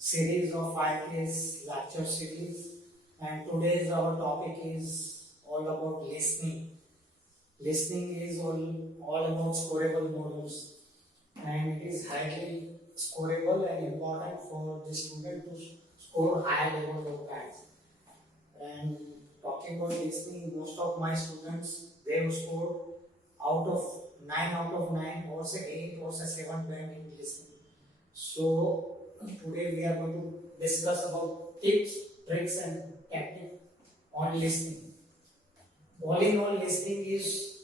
series of IPS lecture series, and today's our topic is all about listening. Listening is all about scoreable modules, and it is highly scoreable and important for the student to score high level of maths. And talking about listening, most of my students they have scored out of 9 out of 9 or say 8 or say 7 band in listening. So today we are going to discuss about tips, tricks and tactics on listening. All in all, listening is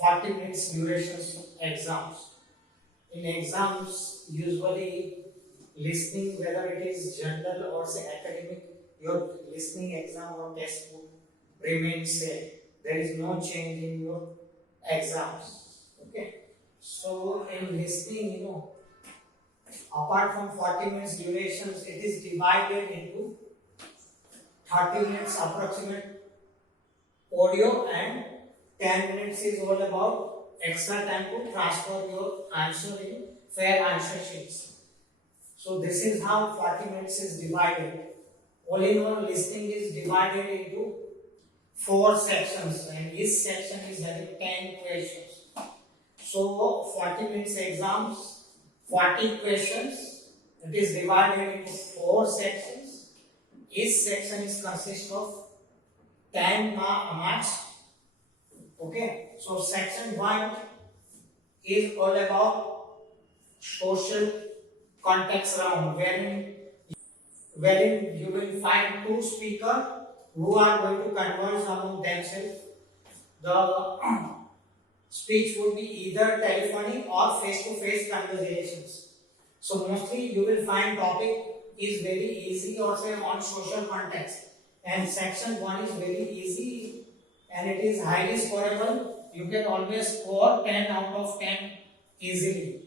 40 minutes duration exams. In exams, usually listening, whether it is general or say academic, your listening exam or test would remain same. There is no change in your exams. Okay. So in listening, apart from 40 minutes durations, it is divided into 30 minutes approximate audio and 10 minutes is all about extra time to transfer your answer in fair answer sheets. So this is how 40 minutes is divided. All in all, listening is divided into 4 sections and each section is having 10 questions. So 40 minutes exams, 40 questions. It is divided into 4 sections. Each section is consist of 10 marks. Okay. So section 1 is all about social context round, wherein you will find 2 speakers who are going to converse among themselves. The speech would be either telephonic or face-to-face conversations. So mostly you will find topic is very easy or say on social context, and section 1 is very easy and it is highly scoreable. You can always score 10 out of 10 easily.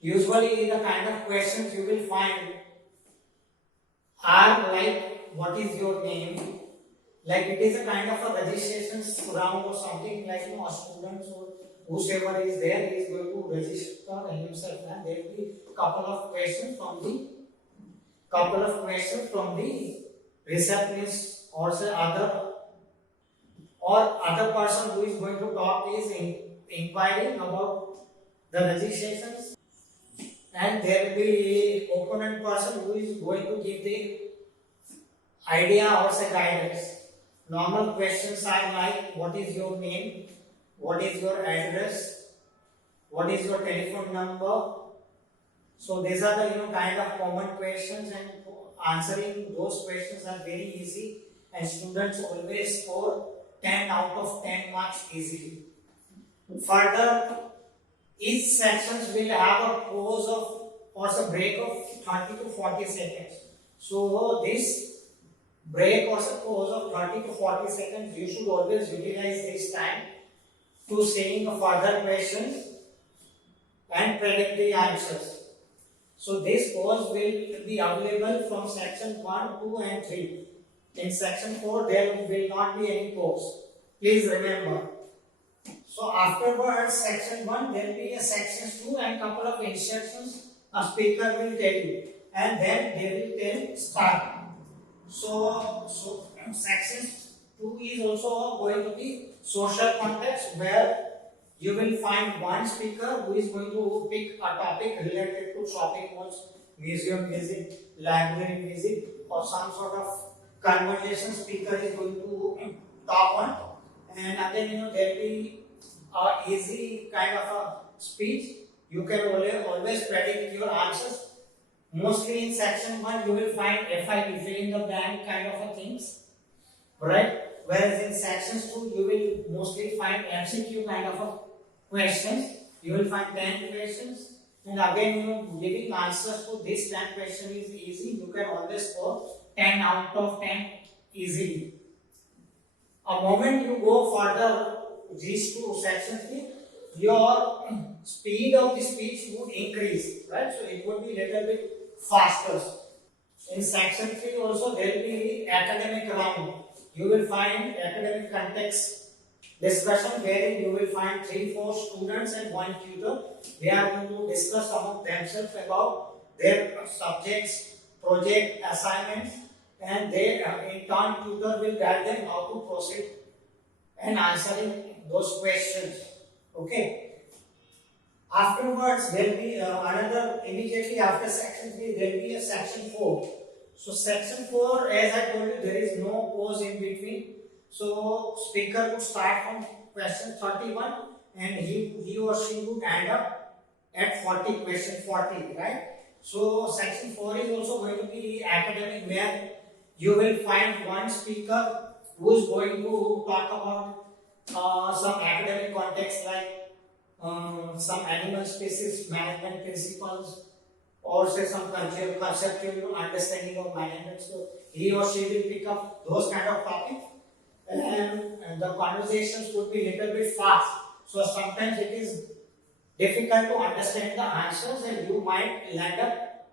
Usually the kind of questions you will find are like, what is your name? Like it is a kind of a registration round or something, like a student or whosoever is there is going to register himself, and there will be couple of questions from the receptionist or say other person who is going to talk is inquiring about the registrations, and there will be opponent person who is going to give the idea or say guidance. Normal questions are like, what is your name, what is your address, what is your telephone number. So these are the kind of common questions, and answering those questions are very easy, and students always score 10 out of 10 marks easily. Further, each sections will have a pause of or a break of 30 to 40 seconds. So this break or pause of 30 to 40 seconds, you should always utilize this time to saying further questions and predict the answers. So this pause will be available from section 1, 2 and 3. In section 4 there will not be any pause. Please remember. So afterwards section 1 there will be a section 2 and couple of instructions a speaker will tell you, and then they will tell start. So section 2 is also going to be social context, where you will find one speaker who is going to pick a topic related to shopping malls, museum visit, library visit, or some sort of conversation speaker is going to talk on. And again, there will be a easy kind of a speech. You can always predict your answers. Mostly in section 1 you will find FIP, fill in the blank kind of a things, right? Whereas in sections 2 you will mostly find MCQ kind of a questions. You will find 10 questions, and again giving answers to this 10 question is easy. You can always score 10 out of 10 easily. A moment you go further these two sections, your speed of the speech would increase, right? So it would be little bit faster. In section 3 also there will be academic round. You will find academic context discussion, wherein you will find 3-4 students and one tutor. They are going to discuss among themselves about their subjects, project assignments, and they in turn tutor will guide them how to proceed and answering those questions. Okay. Afterwards, there will be another, immediately after section 3, there will be a section 4. So section 4, as I told you, there is no pause in between. So speaker would start from question 31 and he or she would end up at 40, question 40, right? So section 4 is also going to be academic, where you will find one speaker who is going to talk about some academic context, like some animal species management principles, or say some conceptual understanding of management. So he or she will pick up those kind of topics, and the conversations would be little bit fast. So sometimes it is difficult to understand the answers, and you might end up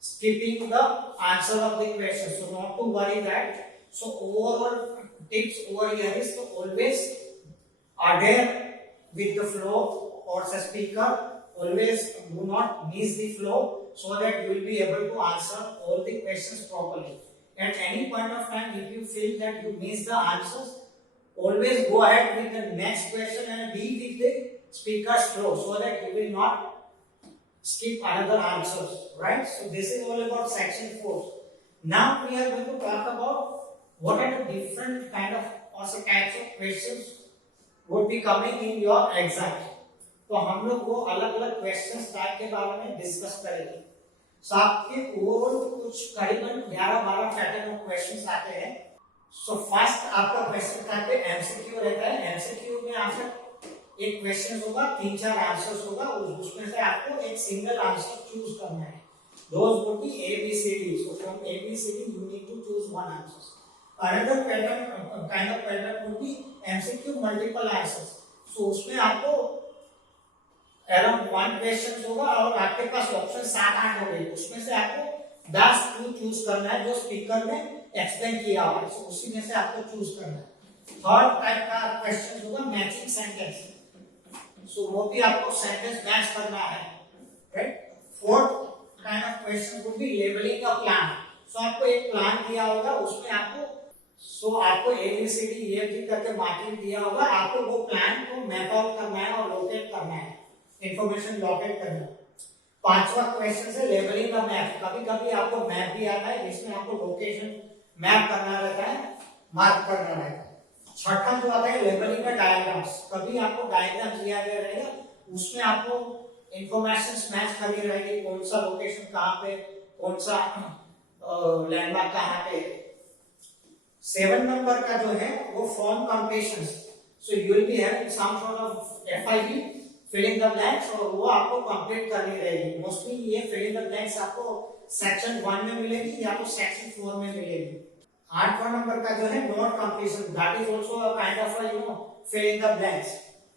skipping the answer of the question. So not to worry that. So overall tips over here is to always adhere with the flow, or the speaker. Always do not miss the flow, so that you will be able to answer all the questions properly. At any point of time, if you feel that you miss the answers, always go ahead with the next question and be with the speaker's flow, so that you will not skip another answers, right? So this is all about section 4. Now we are going to talk about what are the different kind of also types of questions would be coming in your exam. तो हम लोग वो अलग अलग questions type के बारे में डिस्कस करेंगे. सो आपके ओवरऑल कुछ करीबन 11-12 पैटर्न ऑफ क्वेश्चंस आते हैं. सो फर्स्ट आपका क्वेश्चन टाइप पे एमसीक्यू रहता है. एमसीक्यू में आपसे एक क्वेश्चन होगा, 3-4 आंसर्स होगा, उसमें से आपको एक सिंगल आंसर चूज करना है. Those would be A B C D. So from A B C D you need to choose one answer. Another pattern kind of pattern would be MCQ multiple answers. So उसमें आपको अराउंड 1 क्वेश्चन होगा और आपके पास ऑप्शन 7-8 हो गए. उसमें से आपको 10 चूज करना है जो स्पीकर ने एक्सप्लेन किया हुआ है. सो उसी में से आपको चूज करना है. थर्ड टाइप का क्वेश्चन होगा मैचिंग सेंटेंस. सो वो भी आपको सेंटेंस मैच करना है, right. Fourth kind of question would be labelling a plan. So आपको एक प्लान दिया होगा, उसमें आपको ABCD EFG करके मार्किंग दिया होगा. आपको वो प्लान को मैप आउट करना है और लोकेट करना है, इंफॉर्मेशन लोकेट करना. पांचवा क्वेश्चन है लेबलिंग का मैप. कभी कभी आपको मैप भी आता है जिसमें आपको लोकेशन मैप करना रहता है, मार्क करना रहता है. छठा जो आता है लेबलिंग का डायग्राम्स. कभी आपको डायग्राम दिया गया रहेगा, उसमें आपको इंफॉर्मेशन मैच करनी रहेगी, कौन सा लोकेशन कहां पे, कौन सा लैंडमार्क कहां पे. 7 नंबर का जो है वो form completions. So you will be having some sort of FID filling the blanks, और वो आपको कंप्लीट करनी रहेगी. मोस्टली ये फिलिंग द ब्लैंक्स आपको सेक्शन 1 में मिलेगी या तो सेक्शन 4 में मिलेगी. 8वां नंबर का जो है note completion, that is also a kind of filling the blanks.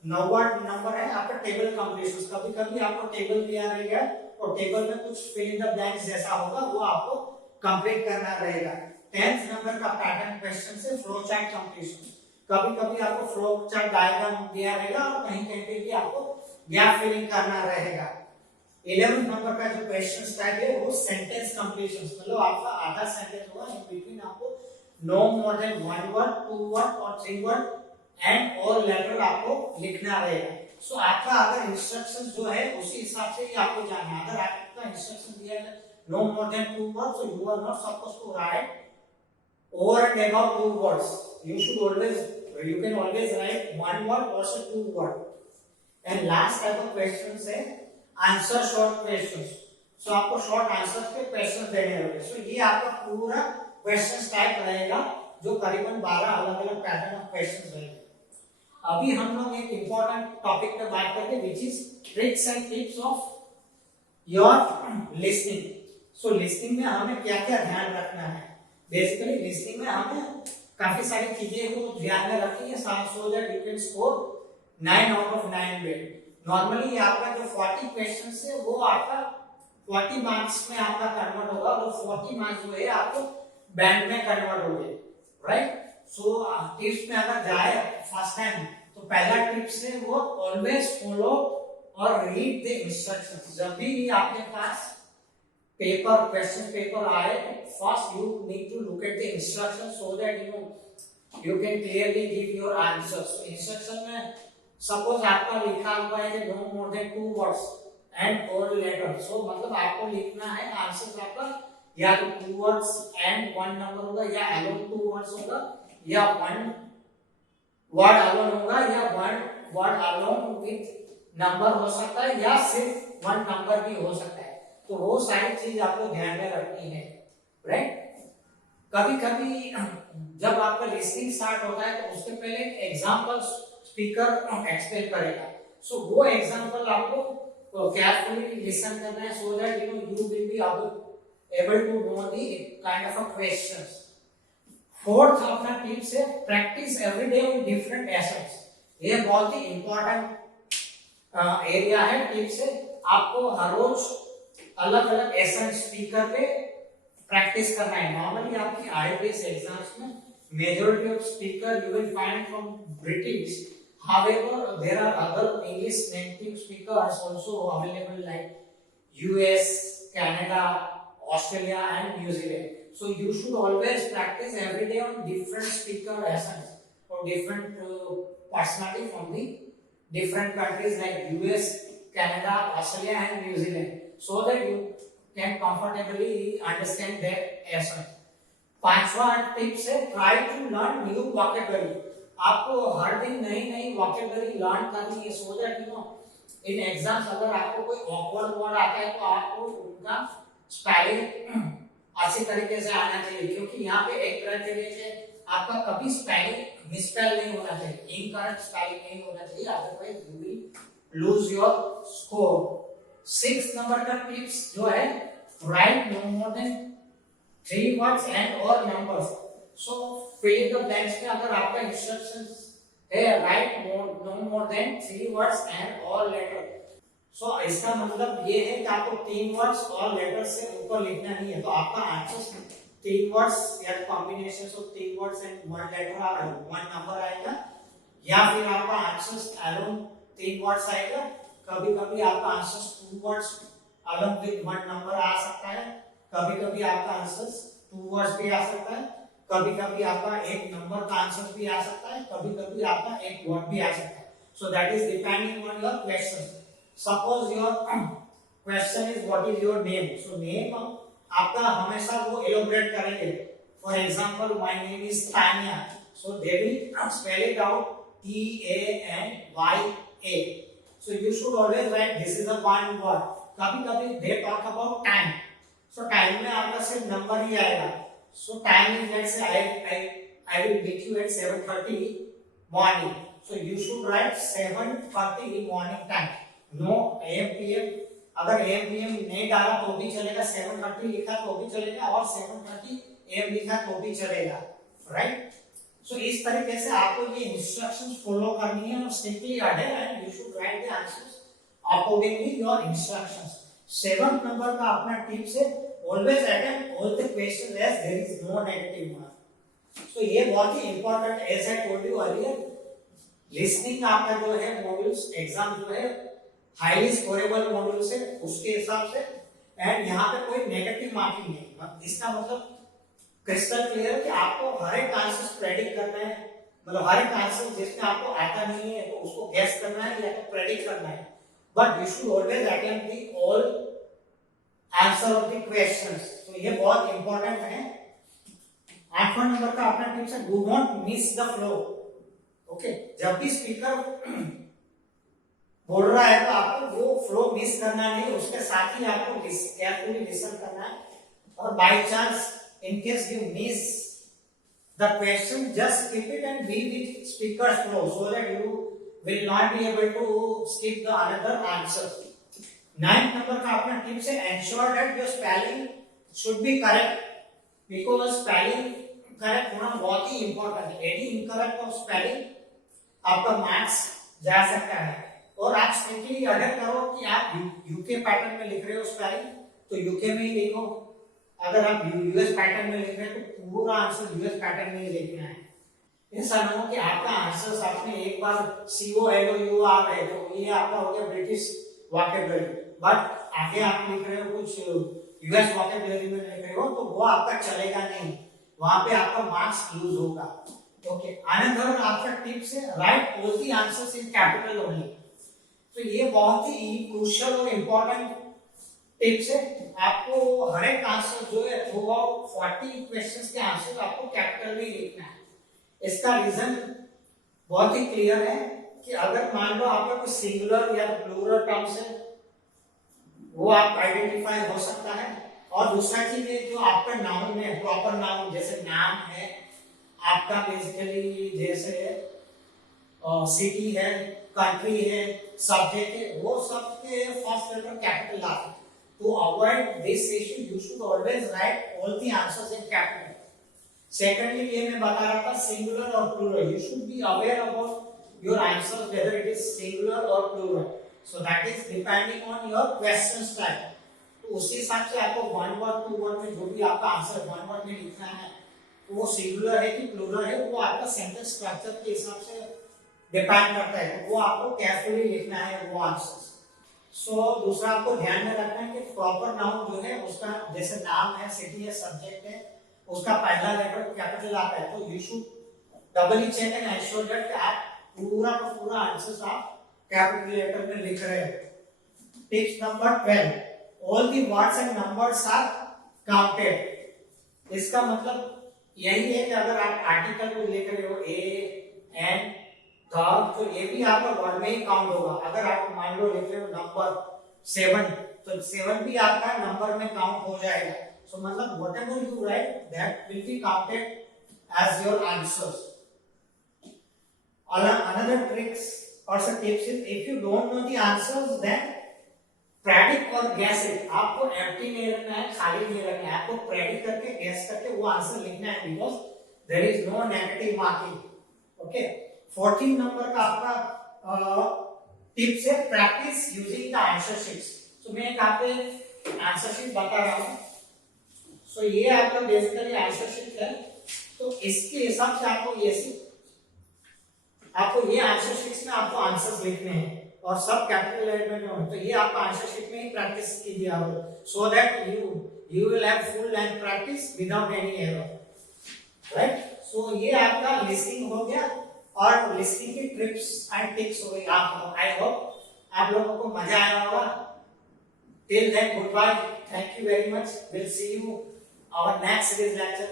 9वां नंबर है आपका टेबल कंप्लीशंस. कभी-कभी आपको टेबल दिया रहेगा और टेबल में कुछ फिलिंग द ब्लैंक्स जैसा होगा, वो आपको कंप्लीट करना रहेगा. 10th नंबर का पैटर्न क्वेश्चन से फ्लो चार्ट कंप्लीशन. कभी-कभी आपको फ्लो चार्ट डायग्राम दिया रहेगा और कहीं-कहीं पे भी आपको गैप फिलिंग करना रहेगा. 11th नंबर का जो क्वेश्चन टाइप है वो सेंटेंस कंप्लीशन. मतलब आपका आधा सेंटेंस होगा, इन बिटवीन आपको no more than 1 word, 2 word और 3 वर्ड एंड और लेटर आपको लिखना रहेगा. सो आपका अगर इंस्ट्रक्शंस जो है उसी हिसाब से ही आपको जाना है. अगर आपका इंस्ट्रक्शन दिया है no more than 2 words, so you are not supposed to write over and above 2 words. You can always write 1 word or 2 word. And last type of questions है answer short questions. So आपको short answers के questions देने होंगे. So ये आपका पूरा questions type रहेगा, जो करीबन 12 अलग-अलग पैटर्न ऑफ क्वेश्चंस रहेंगे. अभी हम लोग एक important टॉपिक पे बात करेंगे, which is tricks and tips of your listening. So listening में हमें क्या-क्या ध्यान रखना है. बेसिकली लिसनिंग में हमें काफी सारी चीजें को ध्यान में रखनी है, सो that you can score 9 out of 9 grade. Normally आपका जो 40 क्वेश्चंस है वो आपका 40 मार्क्स में आपका कन्वर्ट होगा. वो 40 मार्क्स जो है आपको बैंड में कन्वर्ट होंगे, राइट. सो टिप्स में अगर जाए फर्स्ट टाइम, तो पहला टिप्स है वो ऑलवेज फॉलो और रीड द इंस्ट्रक्शंस. जब भी आपके पास पेपर क्वेश्चन पेपर आए, first you need to look at the instruction so that you can clearly give your answers. Instruction में सपोज आपका लिखा हुआ है कि no more than 2 words and और लेटर, सो मतलब आपको लिखना है आंसर आपका या तो 2 वर्ड्स एंड 1 नंबर होगा, या अलोन 2 वर्ड्स होगा, या 1 वर्ड अलोन होगा, या 1 वर्ड अलोन विद नंबर हो सकता है, या सिर्फ 1 नंबर भी हो सकता है। तो वो सारी चीज आपको ध्यान में रखनी है, राइट। कभी कभी जब आपका लिसनिंग स्टार्ट होता है तो उसके पहले एग्जांपल स्पीकर एक्सप्लेन करेगा, सो वो एग्जांपल आपको केयरफुली लिसन करना है सो that you will B able to know the kind of a questions. Fourth अपना टिप्स है practice every day with different assets. ये बहुत ही इंपॉर्टेंट एरिया है, टिप्स है। आपको हर रोज अलग अलग एसेट स्पीकर पे प्रैक्टिस करना है। नॉर्मली आपकी IELTS एग्जाम्स में majority of speaker you will find from British, however there are other English native speakers also available like US, Canada, Australia and New Zealand. So you should always practice every day on different speaker accents or different personality from the different countries like US, Canada, Australia and New Zealand, so that you can comfortably understand their accent. पांचवा tips है try to learn new vocabulary. आपको हर दिन नई नई vocabulary learn करनी है so that in exams अगर आपको कोई ऑकवर्ड वर्ड आता है तो आपको उनका स्पेलिंग अच्छी तरीके से आना चाहिए, क्योंकि यहाँ पे एक क्राइटेरिया है आपका कभी स्पेलिंग मिसस्पेल नहीं होना चाहिए, इनकरेक्ट स्पेलिंग नहीं होना चाहिए, otherwise you will lose your score. 6 number का टिप्स जो है right no more than 3 words and और numbers. So fill the blanks में अगर आपका इंस्ट्रक्शंस है right no more than 3 words and और लेटर, सो इसका मतलब ये है कि आपको 3 वर्ड्स और लेटर्स से ऊपर लिखना नहीं है। तो आपका आंसर 3 वर्ड्स या combinations of 3 words and 1 letter और 1 नंबर आएगा, या फिर आपका आंसर अलोन 3 वर्ड्स आएगा। कभी-कभी आपका answer 2 words alone with 1 number आ सकता है, कभी-कभी आपका आंसर 2 वर्ड्स भी आ सकता है, कभी-कभी आपका एक नंबर का आंसर भी आ सकता है, कभी-कभी आपका एक वर्ड भी आ सकता है। So that is depending on your question. Suppose your question is what is your name, so name आपका हमेशा वो elaborate करेंगे। For example, my name is Tanya, so they will spell it out TANYA. So you should always write this is a one word. कभी-कभी they talk about time, so time में आपका सिर्फ नंबर ही आएगा। So time is let's say I will meet you at 7:30 morning, so you should write 7:30 morning time. No AM PM, अगर AM PM नहीं डाला तो भी चलेगा, 7:30 लिखा तो भी चलेगा, और 7:30 AM लिखा तो भी चलेगा, राइट। सो इस तरीके से आपको ये इंस्ट्रक्शंस फॉलो करनी है और strictly adhere and you should write the answers accordingly your instructions. 7th number का अपना टिप्स है always attempt all the questions as there is no negative mark. तो ये बहुत ही important, as I told you earlier, listening आपका जो है मॉड्यूल्स एग्जाम जो है हाईली स्कोरेबल मॉड्यूल से उसके हिसाब से, एंड यहाँ पे कोई नेगेटिव मार्किंग नहीं। इसका मतलब क्रिस्टल क्लियर कि आपको हर एक आंसर प्रेडिक्ट करना है, मतलब हर एक आंसर जिसमें आपको आता नहीं है तो उसको गेस करना है या तो प्रेडिक्ट करना है, but you should always attempt the all answer of the questions. तो ये बहुत इंपॉर्टेंट है। 8वां नंबर का अपना टिप्स है do not miss the flow. Okay, जब भी स्पीकर बोल रहा है तो आपको वो फ्लो मिस करना नहीं, उसके साथ ही आपको केयरफुली लिसन करना है। और by chance in case you miss the question just skip it and be with speakers flow so that you will not be able to skip the another answer. 9th number का अपना tips है ensure that your spelling should be correct, because spelling correct होना बहुत ही important है। Any incorrect of spelling आपका marks जा सकता है। और आप स्ट्रिक्टली अडेप्ट करो कि आप यूके पैटर्न में लिख रहे हो स्पेलिंग तो यूके में ही लिखो, अगर आप यूएस पैटर्न में लिख रहे हो तो पूरा आंसर यूएस पैटर्न में ही लिखना है। ऐसा ना हो कि आपका आंसर आपने एक बार COLOU आ गए तो ये आपका हो गया ब्रिटिश वोकैबुलरी, बट आगे आप लिख रहे हो कुछ यूएस वोकैबुलरी में लिख रहे हो तो वो आपका चलेगा नहीं, वहां पे आपका मार्क्स यूज होगा। ओके, अनदर आपका टिप्स है right all the answers in capital only. तो ये बहुत ही क्रूशियल और इंपॉर्टेंट टिप्स है। आपको हर एक आंसर जो है थ्रू आउट 40 क्वेश्चंस के आंसर आपको कैपिटल में लिखना है। इसका रीजन बहुत ही क्लियर है कि अगर मान लो आपका कोई सिंगुलर या प्लूरल टर्म्स है वो आप आइडेंटिफाई हो सकता है, और दूसरा चीज है जो आपका नाउन है, प्रॉपर नाउन जैसे नाम है आपका, बेसिकली जैसे सिटी है, कंट्री है, सब्जेक्ट है, वो सब के फर्स्ट लेटर कैपिटल आते हैं। To avoid this issue, you should always write all the answers in capital. Secondly, ये मैं बता रहा था singular और plural. You should be aware about your answers whether it is singular or plural. So that is depending on your question style. तो उसी हिसाब से आपको one word, two word में जो भी आपका आंसर one word में लिखना है वो singular है कि plural है वो आपका sentence structure के हिसाब से डिपेंड करता है। तो वो आपको केयरफुली लिखना है वो आंसर्स। दूसरा आपको ध्यान में रखना है कि प्रॉपर नाउन जो है उसका जैसे नाम है, सिटी है, सब्जेक्ट है, उसका पहला लेटर कैपिटल आता है। तो you should doubly check and ensure that आप पूरा का पूरा आंसर्स आप कैपिटल लेटर में लिख रहे हो। Tips number 12, all the words and numbers are counted. इसका मतलब यही है कि अगर आप आर्टिकल को लिख रहे हो ए एंड तो ये भी आपका वर्ड में ही काउंट होगा। अगर आप मान लो लिख रहे हो नंबर 7 तो 7 भी आपका नंबर में काउंट हो जाएगा। सो मतलब whatever you write that will be counted as your answers. Another tricks or some tips is if you don't know the answers then predict or guess it। आपको empty नहीं रखना है, खाली नहीं रखना है, आपको predict करके guess करके वो आंसर लिखना है because there is no negative marking। okay, 14 नंबर का आपका टिप्स है practice using the answer sheets. तो मैं एक आपको आंसर शीट बता रहा हूं। सो ये आपका बेसिकली आंसर शीट है। तो इसके हिसाब से आपको ये आंसर शीट्स में आपको आंसर्स लिखने हैं और सब कैपिटल लेटर में होंगे। तो ये आपका आंसर शीट में ही प्रैक्टिस कीजिए आप, so that you will have full and practice without any error. Right, so ये आपका लिस्टिंग हो गया और लिस्टिंग की ट्रिप्स एंड टिप्स हो गई। आई होप आप लोगों को मजा आया होगा। Till then goodbye, thank you very much, will see you our next series lecture.